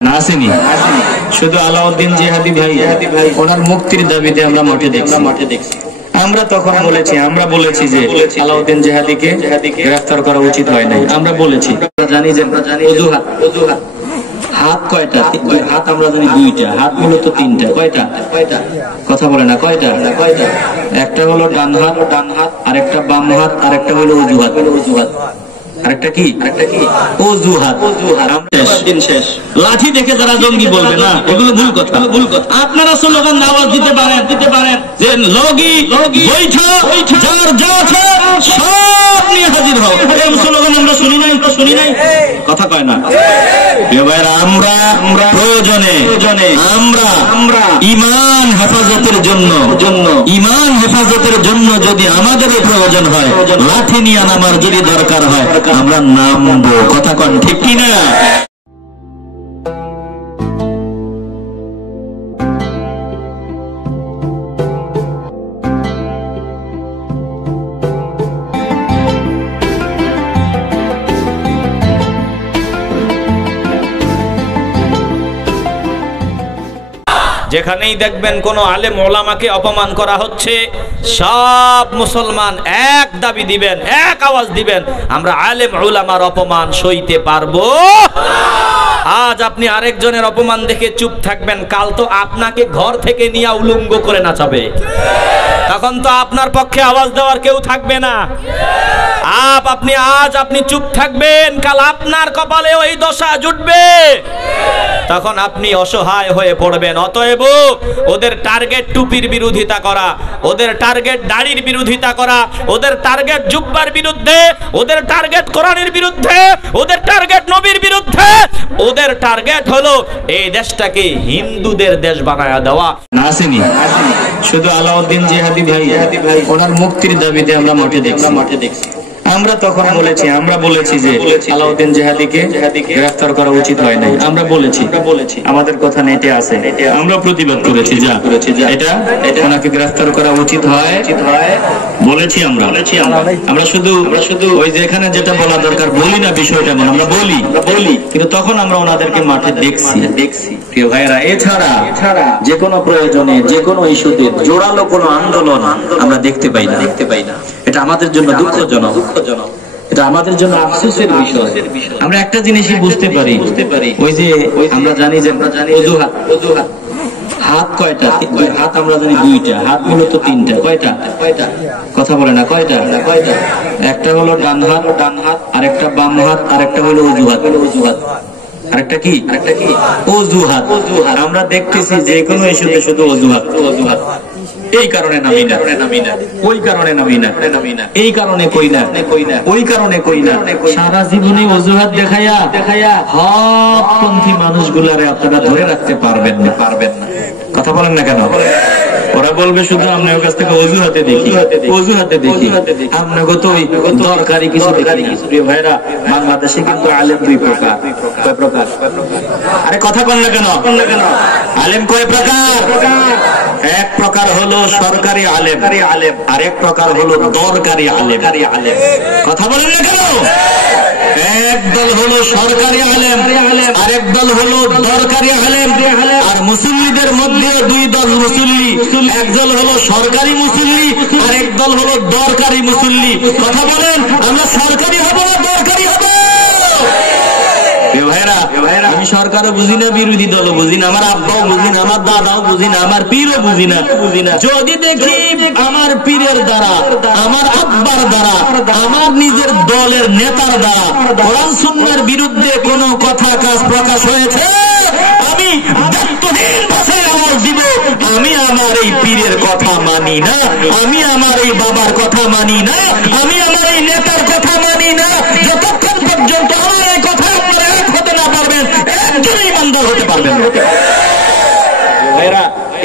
না আসেনি। শুধু আলাউদ্দিন জিহাদি ভাই ওনার মুক্তির দাবিতে আমরা মাঠে দেখছি। আমরা তখন বলেছি যে আলাউদ্দিন জিহাদিকে গ্রেফতার করা উচিত হয় নাই। আমরা বলেছি, জানি যে অজুহাত হাত কয়টা? হাত আমরা জানি দুইটা, হাত মূলত তিনটা। কয়টা? কথা বলে না, কয়টা? একটা হলো ডান হাত, আরেকটা বাম হাত, আরেকটা হলো অজুহাত। আরেকটা কি? অজুহাত। শেষ। লাঠি দেখে যারা জঙ্গি বলবে না, এগুলো ভুল কথা। আপনারা স্লোগান আওয়াজ দিতে পারেন যে লগি বৈঠা, যার যা আছে সব নিয়ে হাজির হও। এই স্লোগান আমরা শুনি নাই। কথা কয় না। আমরা প্রয়োজনে আমরা ইমান হেফাজতের জন্য যদি আমাদের প্রয়োজন হয়, লাঠি নিয়ে নামার যদি দরকার হয়, আমরা নামবো। কথা কন ঠিক কিনা? যেখানেই দেখবেন কোন আলেম ওলামাকে অপমান করা হচ্ছে, সব মুসলমান এক দাবি দিবেন, এক আওয়াজ দিবেন, আমরা আলেম ওলামার অপমান সইতে পারবো। আজ আপনি আরেকজনের অপমান দেখে চুপ থাকবেন, কাল তো আপনাকে ঘর থেকে নিয়ে উলঙ্গ করে নাচাবে। তখন তো আপনার পক্ষে আওয়াজ দেওয়ার কেউ থাকবে না। আজ আপনি চুপ থাকবেন, কাল আপনার কপালে ওই দশা জুটবে, তখন আপনি অসহায় হয়ে পড়বেন। অতএব ওদের টার্গেট টুপির বিরোধিতা করা, ওদের টার্গেট দাড়ির বিরোধিতা করা, ওদের টার্গেট জুব্বার বিরুদ্ধে, ওদের টার্গেট কোরআনের বিরুদ্ধে, ওদের টার্গেট নবীর বিরুদ্ধে, ওদের টার্গেট হলো এই দেশটাকে হিন্দুদের দেশ বানায়া দেওয়া। না আসেনি। শুধু আলাউদ্দিন জিহাদি ভাই ওনার মুক্তির দাবিতে আমরা মাঠে দেখছি। আমরা তখন বলেছি যে আলাউদ্দিন জিহাদিকে গ্রেফতার করা উচিত হয় নাই। আমরা বলেছি, আমাদের কথা নেটে আছে, আমরা প্রতিবাদ করেছি এটা ওনাকে গ্রেফতার করা উচিত হয় বলেছি। আমরা শুধু ওই যে এখানে যেটা বলা দরকার বলি না, বিষয়টা আমরা বলি, কিন্তু তখন আমরা ওনাদেরকে মাঠে দেখছি। প্রিয় ভাইরা, এছাড়া যে কোনো প্রয়োজনে, যে কোনো ইস্যুতে জোরালো কোনো আন্দোলন আমরা দেখতে পাই না। এটা আমাদের জন্য দুঃখজনক, এটা আমাদের জন্য আফসোসের বিষয়। আমরা একটা জিনিসই বুঝতে পারি, ওই যে আমরা জানি যে অজুহাত হাত কয়টা? হাত আমরা জানি দুইটা, হাত মূলত তিনটা। কয়টা? কথা বলে না, কয়টা? একটা হলো ডান হাত, আরেকটা বাম হাত, আরেকটা হলো অজুহাত। আরেকটা কি? অজুহাত। আমরা দেখতেছি যে কোনো ইস্যুতে শুধু অজুহাত। এই কারণে নামি না, ওই কারণে নামি না, এই কারণে কই না, ওই কারণে কই না। সারা জীবনে অজুহাত দেখাইয়া হকপন্থী মানুষগুলারে আপনারা ধরে রাখতে পারবেন না। কথা বলেন না কেন? ওরা বলবে শুধু আপনার কাছ থেকে অজুহাতে দেখি। আপনাকে তো ওই দরকারি কিছু দেখি। প্রিয় ভাইরা, বাংলাদেশে কিন্তু আলেম দুই প্রকার। কয় প্রকার? আরে কথা বলেন না কেন? আলেম কয় প্রকার? এক প্রকার হলো সরকারি আলেম, আরেক প্রকার হলো দরকারি আলেম। কথা বলেন না কেন? এক দল হলো সরকারি আলেম, আরেক দল হলো দরকারি আলেম। আর মুসল্লিদের মধ্যে দুই দল মুসল্লি, এক দল হলো সরকারি মুসল্লি, আরেক দল হলো দরকারি মুসল্লি। কথা বলেন, আমরা সরকারি হব না দরকারি হব? আমি সরকারও বুঝি না, বিরোধী দলও বুঝি না, আমার আব্বাও বুঝি না, আমার দাদাও বুঝি না, আমার পীরও বুঝি না। যদি দেখি আমার পীরের দ্বারা, আমার আব্বার দ্বারা, আমার নিজের দলের নেতার দ্বারা কোরআন সুন্নাহর বিরুদ্ধে কোনো কথা কাজ প্রকাশ হয়েছে, আমি দায়িত্বহীন ভাষায় আওয়াজ দিব, আমি আমার এই পীরের কথা মানি না, আমি আমার এই বাবার কথা মানি না, আমি আমার এই নেতার কথা মানি না। যতক্ষণ পর্যন্ত আমার এই কথা আপনারা এক হতে না পারবেন, একজনই ইমানদার হতে পারবেন।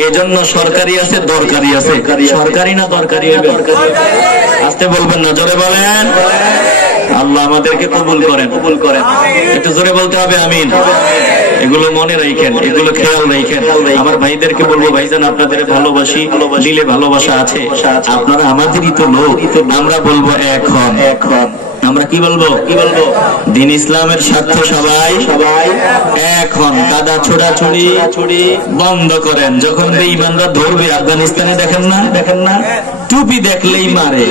এজন্য সরকারি আছে, দরকারি আছে। সরকারি না দরকারি হবে? আসতে বলবেন না, জোরে বলেন। আল্লাহ আমাদেরকে কবুল করেন। একটু জোরে বলতে হবে আমিন। এগুলো মনে রাখেন, এগুলো খেয়াল রাখেন। আমার ভাইদেরকে বলবো, ভাইজান আপনাদের ভালোবাসি, দিলে ভালোবাসা আছে, আপনারা আমাদেরই তো লোক। আমরা বলবো এখন আমরা কি বলবো? দিন ইসলামের স্বার্থে সবাই এখন কাদা ছোড়াছুড়ি বন্ধ করেন। যখন বেঈমানরা ধরবে, আফগানিস্তানে দেখেন না, টুপি দেখলেই মারে,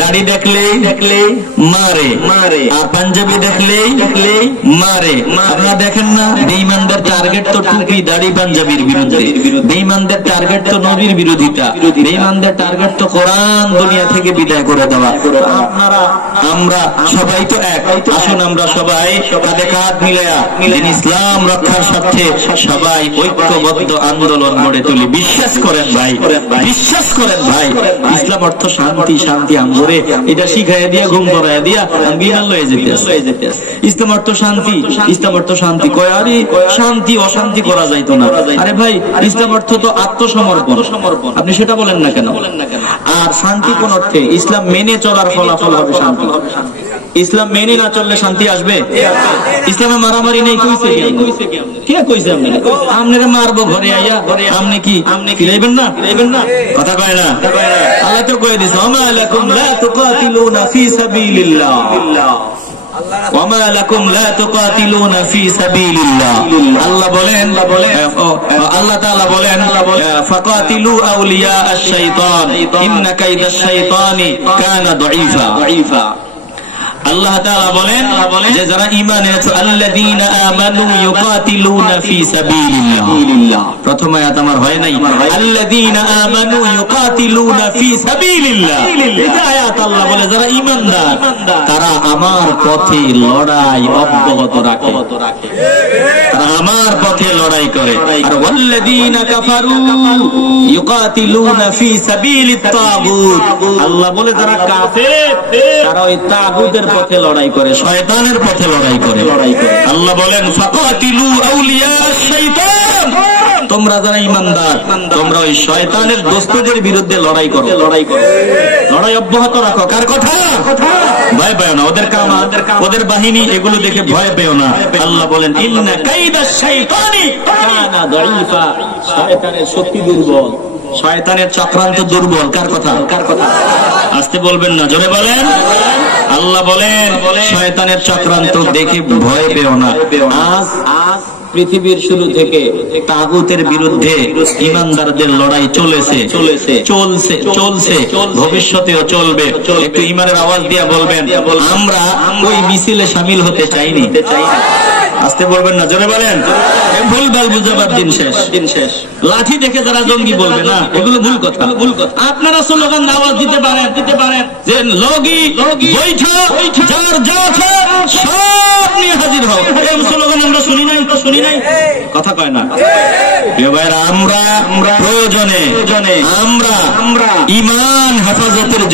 দাড়ি দেখলেই মারে, আর পাঞ্জাবি দেখলেই মারে। আপনারা দেখেন না, বেঈমানদের টার্গেট তো টুপি, দাড়ি, পাঞ্জাবির বিরুদ্ধে। বেঈমানদের টার্গেট তো নবীর বিরোধিতা। বেঈমানদের টার্গেট তো কোরআন দুনিয়া থেকে বিদায় করে দেওয়া। আপনারা আমরা সবাই তো এক। আসুন আমরা সবাই কাঁধে কাঁধ মিলায়া দিন ইসলাম রক্ষার স্বার্থে সবাই ঐক্যবদ্ধ আন্দোলন গড়ে তুলি। বিশ্বাস করেন ভাই, বিশ্বাস করেন ভাই, ইসলাম অর্থ শান্তি। শান্তি আমরে এটা শিখাইয়া দিয়া, ঘুম পড়াইয়া দিয়া বিমান লয়ে যেতে। ইসলাম অর্থ শান্তি, ইসলাম অর্থ শান্তি। কয় আরে শান্তি অশান্তি করা যাইতো না। আরে ভাই, ইসলাম অর্থ তো আত্মসমর্পণ। আপনি সেটা বলেন না কেন? আর শান্তি কোন অর্থে? ইসলাম মেনে চলার ফলাফল হবে শান্তি। ইসলাম মেনে না চললে শান্তি আসবে? ইসলামে মারামারি নেই, কইছে কে? কইছে আপনারা মারবো ঘরে আইয়া, আপনি কি ফিরাইবেন না? কথা কয় না? আল্লাহ তো কয়ে দিছে, ওমা লাকুম লা তুকাতিলুনা ফি সাবিলিল্লাহ, ওমা লাকুম লা তুকাতিলুনা ফি সাবিলিল্লাহ। আল্লাহ বলেন, আল্লাহ তাআলা বলেন, ফাকাতিলু আউলিয়া আশ-শাইতান ইন্না কাইদাশ শাইতানি কানা দাঈফা। আল্লাহ তাআলা বলেন যে যারা ঈমান এনেছে, আল্লাযীনা আমানু ইউকাতিলুনা ফি সাবিলিল্লাহ। প্রথম আয়াত আমার হয় নাই, আল্লাযীনা আমানু ইউকাতিলুনা ফি সাবিলিল্লাহ। এটা আয়াত আল্লাহ বলে যারা ঈমানদার তারা আমার পথে লড়াই অব্যাহত রাখে, তারা আমার পথে লড়াই করে। আর ওয়াল্লাযীনা কাফারু ইউকাতিলুনা ফি সাবিলিত তাগুত। আল্লাহ বলে যারা কাফের তারা ওই তাগুতের পথে লড়াই করে, শয়তানের পথে লড়াই করে। আল্লাহ বলেন, ফাকাতিলু আউলিয়া শাইতান। তোমরা যারা ঈমানদার তোমরা ওই শয়তানের দোস্তদের বিরুদ্ধে লড়াই করো, লড়াই অব্যাহত রাখো। কার কথা? ভয় পেও না, ওদের কামান, ওদের বাহিনী, এগুলো দেখে ভয় পেও না। আল্লাহ বলেন, ইন্না কাইদাশ শাইতানি কানা দাঈফা। শয়তানের শক্তি দুর্বল, শয়তানের চক্রান্ত দুর্বল। কার কথা? আসতে বলবেন না, জোরে বলেন। আল্লাহ বলেন, শয়তানের চক্রান্ত দেখে ভয় পেও না। আজ পৃথিবীর শুরু থেকে তাগুতের বিরুদ্ধে ঈমানদারদের লড়াই চলছে, ভবিষ্যতেও চলবে। একটু ঈমানের আওয়াজ দিয়া বলবেন, আমরা ওই মিছিলে শামিল হতে চাইনি। আসতে বলবেন না, জোরে বলেন। ভুলভাল বুঝাবার দিন শেষ। লাঠি দেখে যারা জঙ্গি বলবে না, এগুলো ভুল কথা। আপনারা স্লোগান আওয়াজ দিতে পারেন যে লগি বৈঠা, যার যা আছে সব নিয়ে হাজির হও। এই স্লোগান আমরা শুনি নাই, কথা কয় না। আমরা প্রয়োজনে আমরা ঈমান হেফাজতের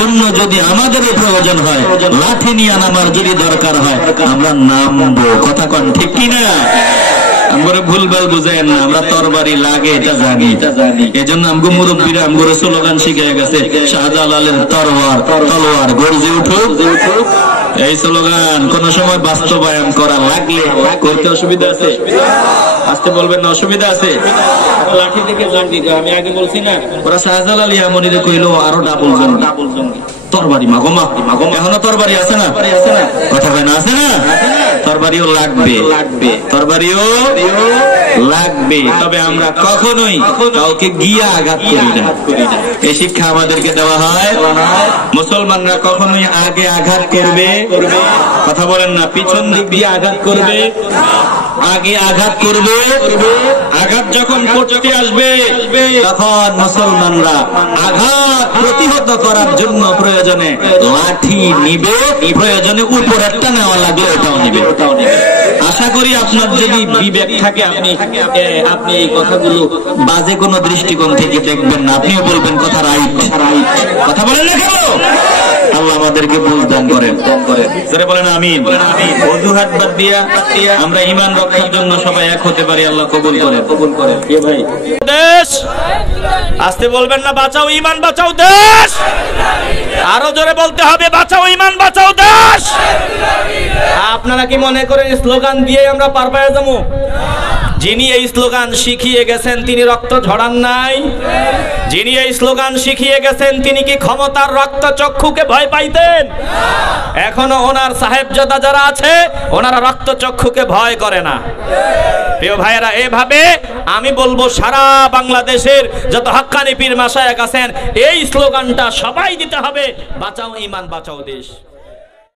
জন্য যদি আমাদের প্রয়োজন হয়, লাঠি নিয়ে নামার যদি দরকার হয়, আমরা নামবো। কথা কন ঠিক কিনা? আমরা ভুলভাল বুঝেন না, আমরা তরবারি লাগে এটা জানি। এজন্য আমগো মুরব্বীরা আমগো স্লোগান শিখে গেছে, শাহজালালের তলোয়ার গর্জে উঠুক। এই স্লোগান কোন সময় বাস্তবায়ন করা লাগলে করতে অসুবিধা আছে? আসতে বলবেন না, অসুবিধা আছে? লাঠি থেকে জঙ্গি, আমি আগে বলছি না, ওরা শাহজালাল ইয়ামানিরে কইলো আরো ডাবল জঙ্গি। তরবারি মাগো, এখনো তরবারি আছে না? কথা হয় না, আছে না? তরবারিও লাগবে, তবে আমরা কখনোই কাউকে গিয়ে আঘাত করি না। এই শিক্ষা আমাদেরকে দেওয়া হয়। মুসলমানরা কখনোই আগে আঘাত করবে, কথা বলেন না, পিছন দিক দিয়ে আঘাত করবে, আগে আঘাত করবে। আঘাত যখন করতে আসবে তখন মুসলমানরা আঘাত প্রতিহত করার জন্য প্রয়োজনে লাঠি নিবে, প্রয়োজনে উপরেরটা নেওয়া লাগলে ওটাও নিবে। আশা করি আপনার যদি বিবেক থাকে আপনি এই কথাগুলো বাজে কোনো দৃষ্টিকোণ থেকে দেখবেন না, আপনিও বলবেন কথা রাইট। কথা বলেন না কেন? আল্লাহ আমাদেরকে বুঝ দান করেন। জোরে বলেন আমিন। অজুহাত বাদ দিয়া আমরা ঈমান রক্ষার জন্য সবাই এক হতে পারি, আল্লাহ কবুল করেন। এ ভাই দেশ আসতে বলবেন না, বাঁচাও ঈমান, বাঁচাও দেশ। আরো জোরে বলতে হবে, বাঁচাও ঈমান, বাঁচাও দেশ। আপনারা কি মনে করেন স্লোগান দিয়ে আমরা পার পেয়ে যাবো? যিনি এই স্লোগান শিখিয়ে গেছেন তিনি রক্ত ঝরান নাই? যিনি এই স্লোগান শিখিয়ে গেছেন তিনি কি ক্ষমতার রক্ত চক্ষুকে ভয় পাইতেন? এখনো ওনার সাহেবজাদা যারা আছে ওনারা রক্ত চক্ষুকে ভয় করে না। প্রিয় ভাইয়েরা, এভাবে আমি বলবো সারা বাংলাদেশের যত হাক্কানি পীর মাশায়েখ আছেন এই স্লোগানটা সবাই দিতে হবে, বাঁচাও ঈমান বাঁচাও দেশ।